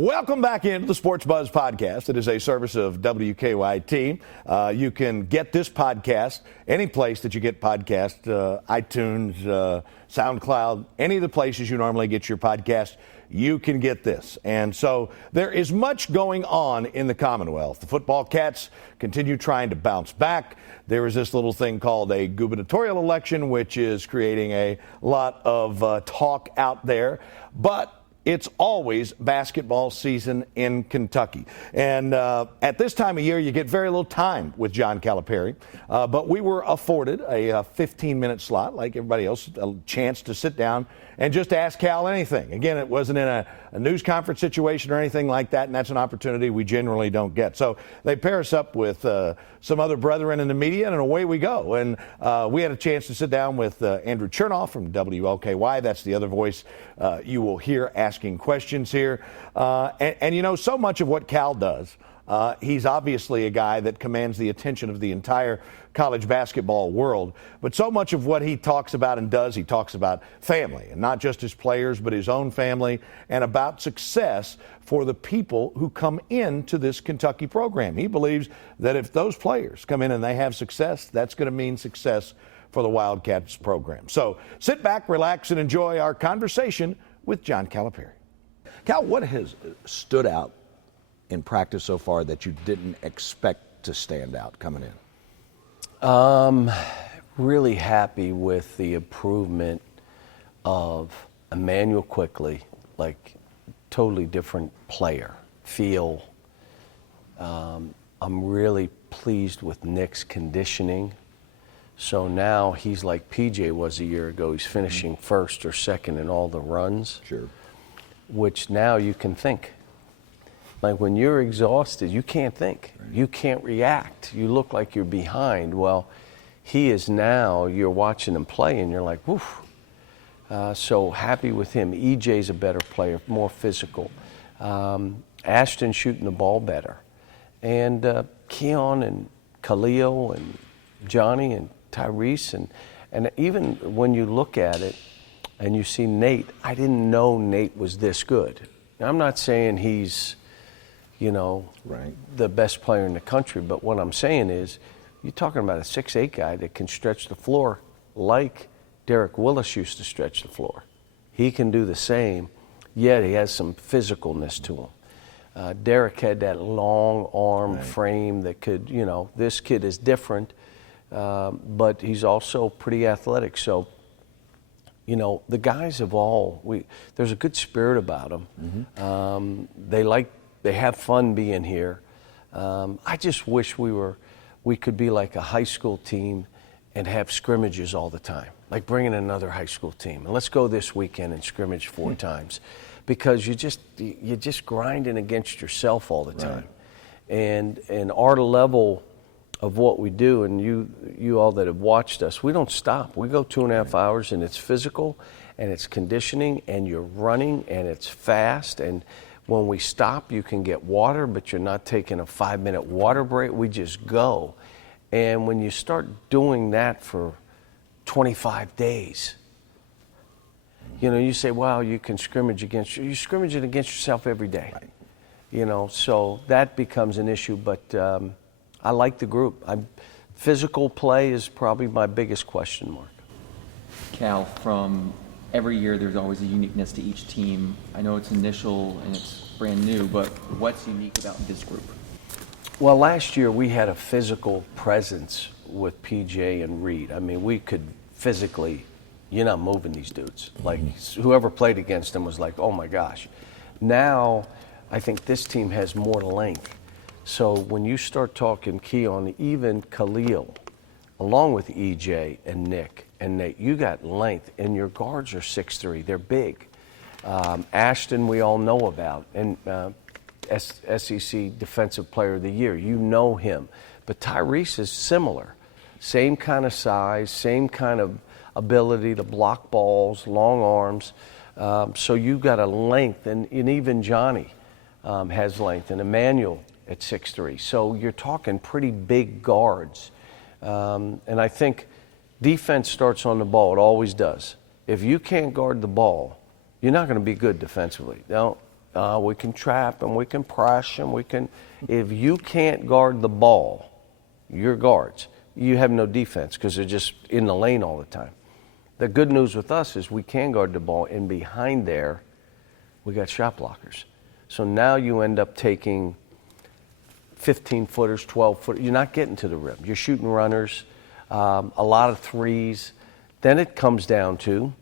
Welcome back into the Sports Buzz podcast. It is a service of WKYT. You can get this podcast any place that you get podcasts, iTunes, SoundCloud, any of the places you normally get your podcast. You can get this. And so there is much going on in the Commonwealth. The football Cats continue trying to bounce back. There is this little thing called a gubernatorial election, which is creating a lot of talk out there. But it's always basketball season in Kentucky. And at this time of year, you get very little time with John Calipari. But we were afforded a 15-minute slot, like everybody else, a chance to sit down and just ask Cal anything. Again, it wasn't in a news conference situation or anything like that, and that's an opportunity we generally don't get. So they pair us up with some other brethren in the media, and away we go. And we had a chance to sit down with Andrew Chernoff from WKYT. That's the other voice you will hear asking questions here. And you know, so much of what Cal does, he's obviously a guy that commands the attention of the entire college basketball world. But so much of what he talks about and does, he talks about family, and not just his players, but his own family, and about success for the people who come into this Kentucky program. He believes that if those players come in and they have success, that's going to mean success for the Wildcats program. So sit back, relax, and enjoy our conversation with John Calipari. Cal, what has stood out in practice so far that you didn't expect to stand out coming in? Really happy with the improvement of Emmanuel Quickly, like totally different player, feel. I'm really pleased with Nick's conditioning. So now he's like PJ was a year ago. He's finishing first or second in all the runs. Sure. Which now you can think. Like when you're exhausted, you can't think. Right. You can't react. You look like you're behind. Well, he is now, you're watching him play and you're like, woof. So happy with him. EJ's a better player, more physical. Ashton shooting the ball better. And Keon and Khalil and Johnny and Tyrese. And even when you look at it and you see Nate, I didn't know Nate was this good. Now, I'm not saying he's, you know, right, the best player in the country, but what I'm saying is you're talking about a 6'8" guy that can stretch the floor like Derek Willis used to stretch the floor. He can do the same, yet he has some physicalness to him. Derek had that long arm frame that could, you know, this kid is different, but he's also pretty athletic. So, you know, the guys have all, there's a good spirit about them. Mm-hmm. They have fun being here. I just wish we could be like a high school team and have scrimmages all the time, like bringing another high school team. And let's go this weekend and scrimmage 4 times, because you're just grinding against yourself all the time. Right. And our level of what we do, and you all that have watched us, we don't stop. We go 2.5 hours, and it's physical, and it's conditioning, and you're running, and it's fast, and when we stop, you can get water, but you're not taking a 5-minute water break. We just go. And when you start doing that for 25 days, you know, you say, well, you can scrimmage you're scrimmaging against yourself every day. Right. You know, so that becomes an issue, but I like the group. Physical play is probably my biggest question mark. Cal, from every year there's always a uniqueness to each team. I know it's initial and it's brand new, but what's unique about this group? Well, last year we had a physical presence with PJ and Reed. I mean, we could physically, you're not moving these dudes. Like, whoever played against them was like, oh my gosh. Now, I think this team has more length. So when you start talking Keon, even Khalil, along with EJ and Nick and Nate, you got length, and your guards are 6'3". They're big. Ashton, we all know about, and SEC Defensive Player of the Year. You know him. But Tyrese is similar. Same kind of size, same kind of ability to block balls, long arms. So you got a length, and even Johnny has length, and Emmanuel at 6'3". So you're talking pretty big guards. And I think defense starts on the ball. It always does. If you can't guard the ball, you're not going to be good defensively. Now, we can trap and we can press and we can. If you can't guard the ball, your guards, you have no defense because they're just in the lane all the time. The good news with us is we can guard the ball, and behind there, we got shot blockers. So now you end up taking 15-footers, 12-footers. You're not getting to the rim. You're shooting runners, a lot of threes. Then it comes down to,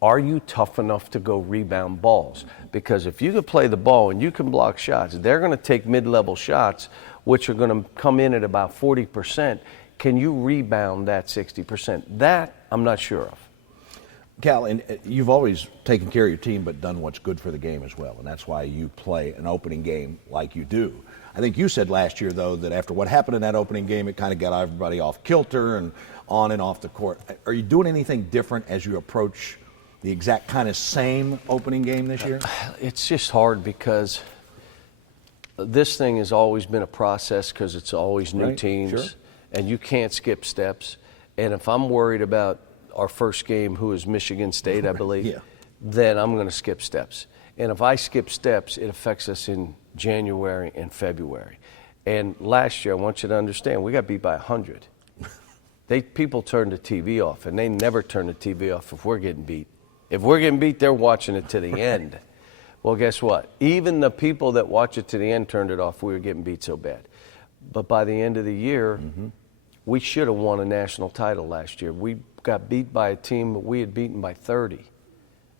are you tough enough to go rebound balls? Because if you can play the ball and you can block shots, they're going to take mid-level shots, which are going to come in at about 40%. Can you rebound that 60%? That I'm not sure of. Cal, and you've always taken care of your team but done what's good for the game as well, and that's why you play an opening game like you do. I think you said last year, though, that after what happened in that opening game, it kind of got everybody off kilter and on and off the court. Are you doing anything different as you approach the exact kind of same opening game this year? It's just hard because this thing has always been a process because it's always new teams, sure. And you can't skip steps. And if I'm worried about our first game, who is Michigan State, I believe, yeah. Then I'm going to skip steps. And if I skip steps, it affects us in January and February. And last year, I want you to understand, we got beat by 100. People turn the TV off, and they never turn the TV off if we're getting beat. If we're getting beat, they're watching it to the end. Well, guess what? Even the people that watch it to the end turned it off. We were getting beat so bad. But by the end of the year, we should have won a national title last year. We got beat by a team that we had beaten by 30.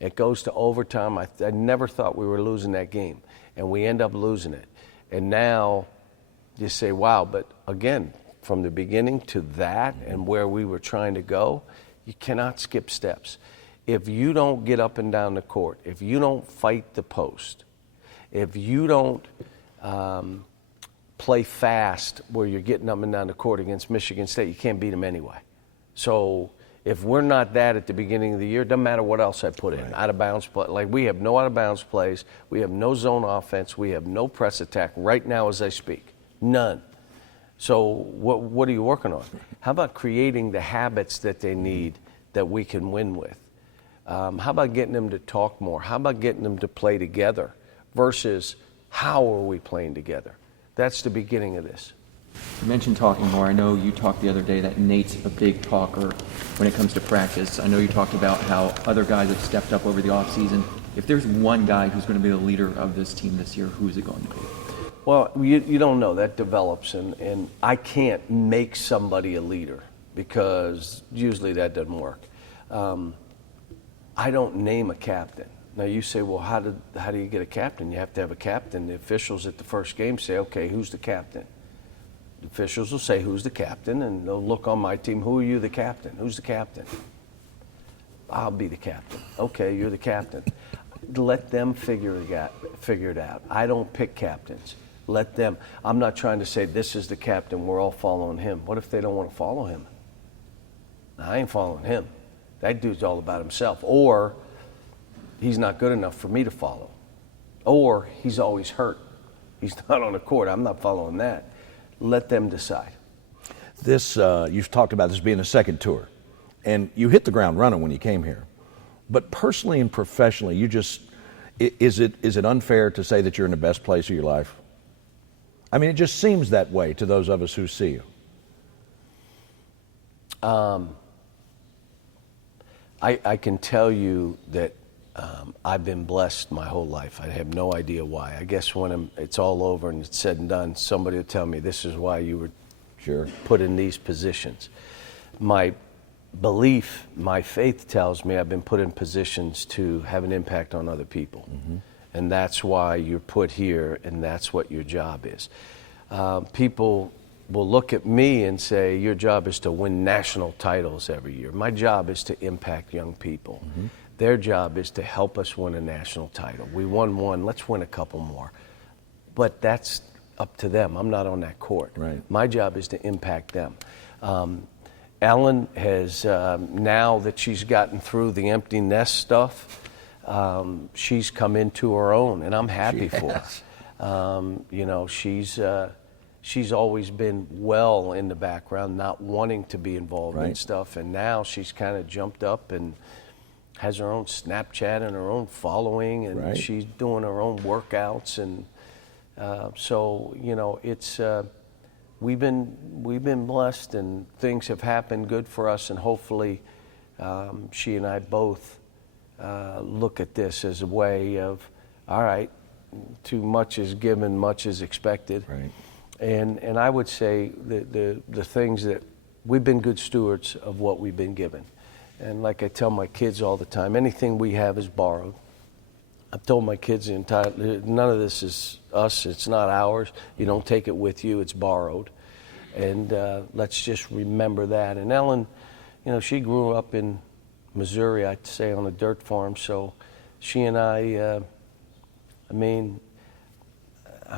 It goes to overtime. I never thought we were losing that game, and we end up losing it. And now you say, wow, but again, from the beginning to that and where we were trying to go, you cannot skip steps. If you don't get up and down the court, if you don't fight the post, if you don't play fast where you're getting up and down the court against Michigan State, you can't beat them anyway. So if we're not that at the beginning of the year, it doesn't matter what else I put in. Out of bounds play. Like, we have no out of bounds plays. We have no zone offense. We have no press attack right now as I speak. None. So what are you working on? How about creating the habits that they need that we can win with? How about getting them to talk more? How about getting them to play together versus how are we playing together? That's the beginning of this. You mentioned talking more. I know you talked the other day that Nate's a big talker when it comes to practice. I know you talked about how other guys have stepped up over the offseason. If there's one guy who's going to be the leader of this team this year, who is it going to be? Well, you don't know. That develops, and I can't make somebody a leader because usually that doesn't work. I don't name a captain. Now you say, well, how do you get a captain? You have to have a captain. The officials at the first game say, okay, who's the captain? The officials will say, who's the captain? And they'll look on my team, who are you the captain? Who's the captain? I'll be the captain. Okay, you're the captain. Let them figure it out. I don't pick captains. Let them. I'm not trying to say this is the captain, we're all following him. What if they don't want to follow him? I ain't following him. That dude's all about himself. Or he's not good enough for me to follow. Or he's always hurt. He's not on the court. I'm not following that. Let them decide. This, you've talked about this being a second tour, and you hit the ground running when you came here. But personally and professionally, is it unfair to say that you're in the best place of your life? I mean, it just seems that way to those of us who see you. I can tell you that I've been blessed my whole life. I have no idea why. I guess when it's all over and it's said and done, somebody will tell me this is why you were put in these positions. My belief, my faith tells me I've been put in positions to have an impact on other people. And that's why you're put here, and that's what your job is. People will look at me and say, your job is to win national titles every year. My job is to impact young people. Their job is to help us win a national title. We won one, let's win a couple more. But that's up to them. I'm not on that court. My job is to impact them. Ellen has, now that she's gotten through the empty nest stuff, she's come into her own, and I'm happy for her. You know, she's always been well in the background, not wanting to be involved in stuff, and now she's kind of jumped up, and has her own Snapchat and her own following, and Right. she's doing her own workouts, and so it's we've been blessed, and things have happened good for us, and hopefully she and I both look at this as a way of, all right, too much is given, much is expected. Right. And I would say the things that we've been good stewards of what we've been given. And like I tell my kids all the time, anything we have is borrowed. I've told my kids none of this is us, it's not ours. You don't take it with you, it's borrowed. And let's just remember that. And Ellen, she grew up in Missouri, I'd say, on a dirt farm. So she and I'm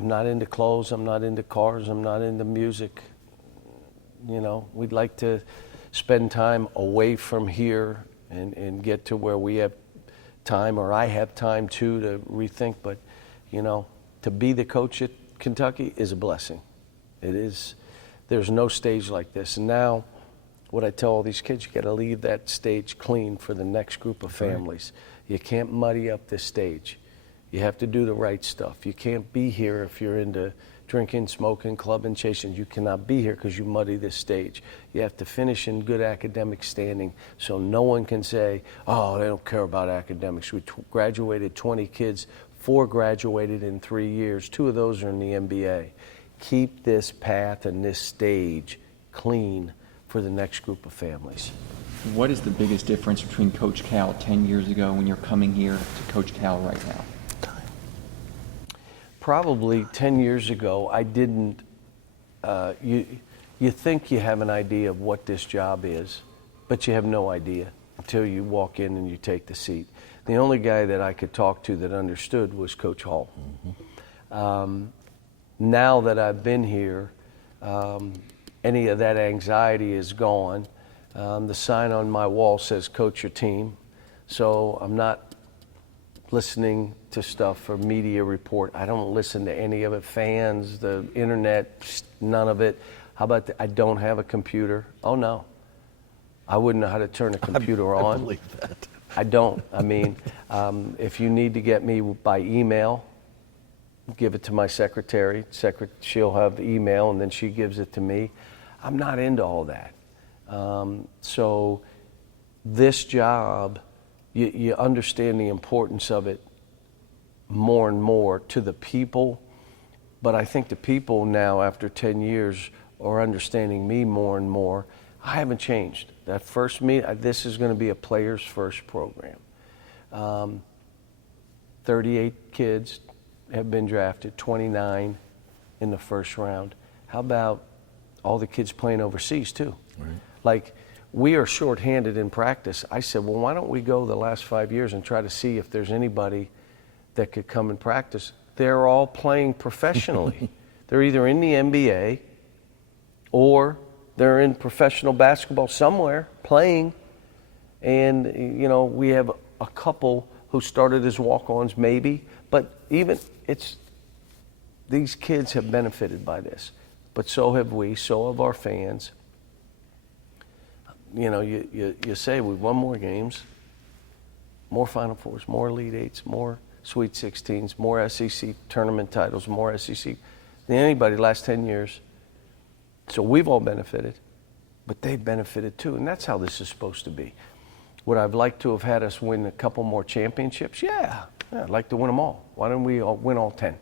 not into clothes, I'm not into cars, I'm not into music. We'd like to spend time away from here and get to where we have time, or I have time too, to rethink. But, to be the coach at Kentucky is a blessing. It is. There's no stage like this. And now, what I tell all these kids, you got to leave that stage clean for the next group of families. Right. You can't muddy up this stage. You have to do the right stuff. You can't be here if you're into drinking, smoking, clubbing, chasing. You cannot be here because you muddy this stage. You have to finish in good academic standing so no one can say, oh, they don't care about academics. We graduated 20 kids, 4 graduated in 3 years. 2 of those are in the MBA. Keep this path and this stage clean for the next group of families. What is the biggest difference between Coach Cal 10 years ago when you're coming here to Coach Cal right now? Probably 10 years ago, I didn't, you think you have an idea of what this job is, but you have no idea until you walk in and you take the seat. The only guy that I could talk to that understood was Coach Hall. Mm-hmm. Now that I've been here, any of that anxiety is gone. The sign on my wall says, coach your team. So I'm not listening to stuff or media report. I don't listen to any of it. Fans, the internet, none of it. How about I don't have a computer? Oh no, I wouldn't know how to turn a computer on. I believe that. I don't. If you need to get me by email, give it to my secretary. She'll have email and then she gives it to me. I'm not into all that. So this job, you understand the importance of it more and more to the people, but I think the people now, after 10 years, are understanding me more and more. I haven't changed. That first this is going to be a players first program. 38 kids have been drafted, 29 in the first round. How about all the kids playing overseas too? Right. Like, we are shorthanded in practice. I said, well, why don't we go the last 5 years and try to see if there's anybody that could come and practice? They're all playing professionally. They're either in the NBA or they're in professional basketball somewhere playing. And, we have a couple who started as walk-ons maybe, but even these kids have benefited by this. But so have we, so have our fans. You say we've won more games, more Final Fours, more Elite Eights, more Sweet 16s, more SEC tournament titles, more SEC than anybody the last 10 years. So we've all benefited, but they've benefited too, and that's how this is supposed to be. Would I have liked to have had us win a couple more championships? Yeah, I'd like to win them all. Why don't we win all 10?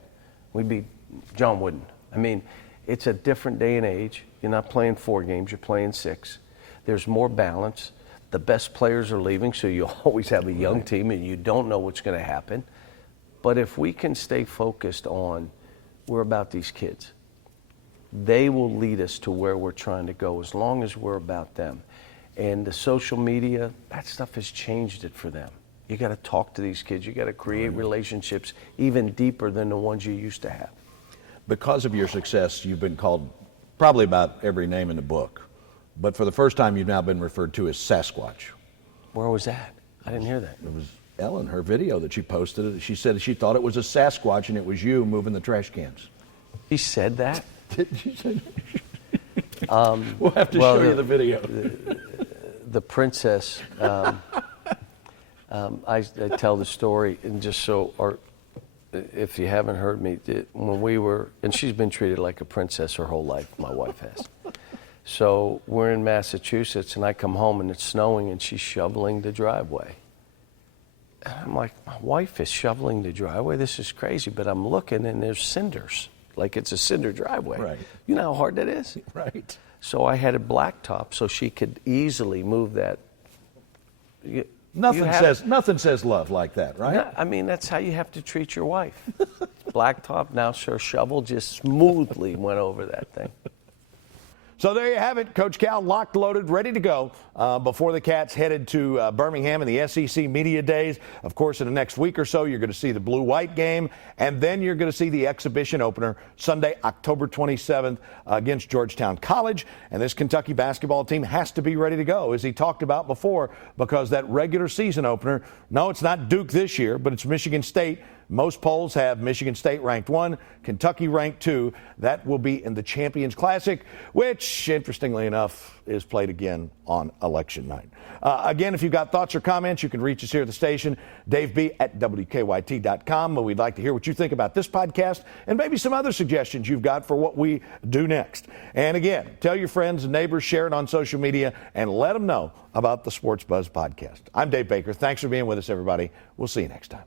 We'd be John Wooden. It's a different day and age. You're not playing 4 games, you're playing 6. There's more balance. The best players are leaving, so you always have a young team and you don't know what's going to happen. But if we can stay focused on, we're about these kids. They will lead us to where we're trying to go as long as we're about them. And the social media, that stuff has changed it for them. You got to talk to these kids. You got to create relationships even deeper than the ones you used to have. Because of your success, you've been called probably about every name in the book. But for the first time, you've now been referred to as Sasquatch. Where was that? I didn't hear that. It was Ellen, her video that she posted. She said she thought it was a Sasquatch and it was you moving the trash cans. She said that? Did she say that? We'll have to show you the video. The princess, I tell the story, and just so, or if you haven't heard me, when we were, and she's been treated like a princess her whole life, my wife has. So we're in Massachusetts, and I come home, and it's snowing, and she's shoveling the driveway. And I'm like, my wife is shoveling the driveway? This is crazy. But I'm looking, and there's cinders, like it's a cinder driveway. Right. You know how hard that is? Right. So I had a blacktop so she could easily move that. Nothing says love like that, right? I mean, that's how you have to treat your wife. Blacktop, now her shovel just smoothly went over that thing. So there you have it. Coach Cal locked, loaded, ready to go before the Cats headed to Birmingham in the SEC Media Days. Of course, in the next week or so, you're going to see the blue-white game, and then you're going to see the exhibition opener Sunday, October 27th against Georgetown College. And this Kentucky basketball team has to be ready to go, as he talked about before, because that regular season opener, no, it's not Duke this year, but it's Michigan State. Most polls have Michigan State ranked 1, Kentucky ranked 2. That will be in the Champions Classic, which, interestingly enough, is played again on election night. Again, if you've got thoughts or comments, you can reach us here at the station, Dave B. at WKYT.com. We'd like to hear what you think about this podcast and maybe some other suggestions you've got for what we do next. And again, tell your friends and neighbors, share it on social media, and let them know about the Sports Buzz podcast. I'm Dave Baker. Thanks for being with us, everybody. We'll see you next time.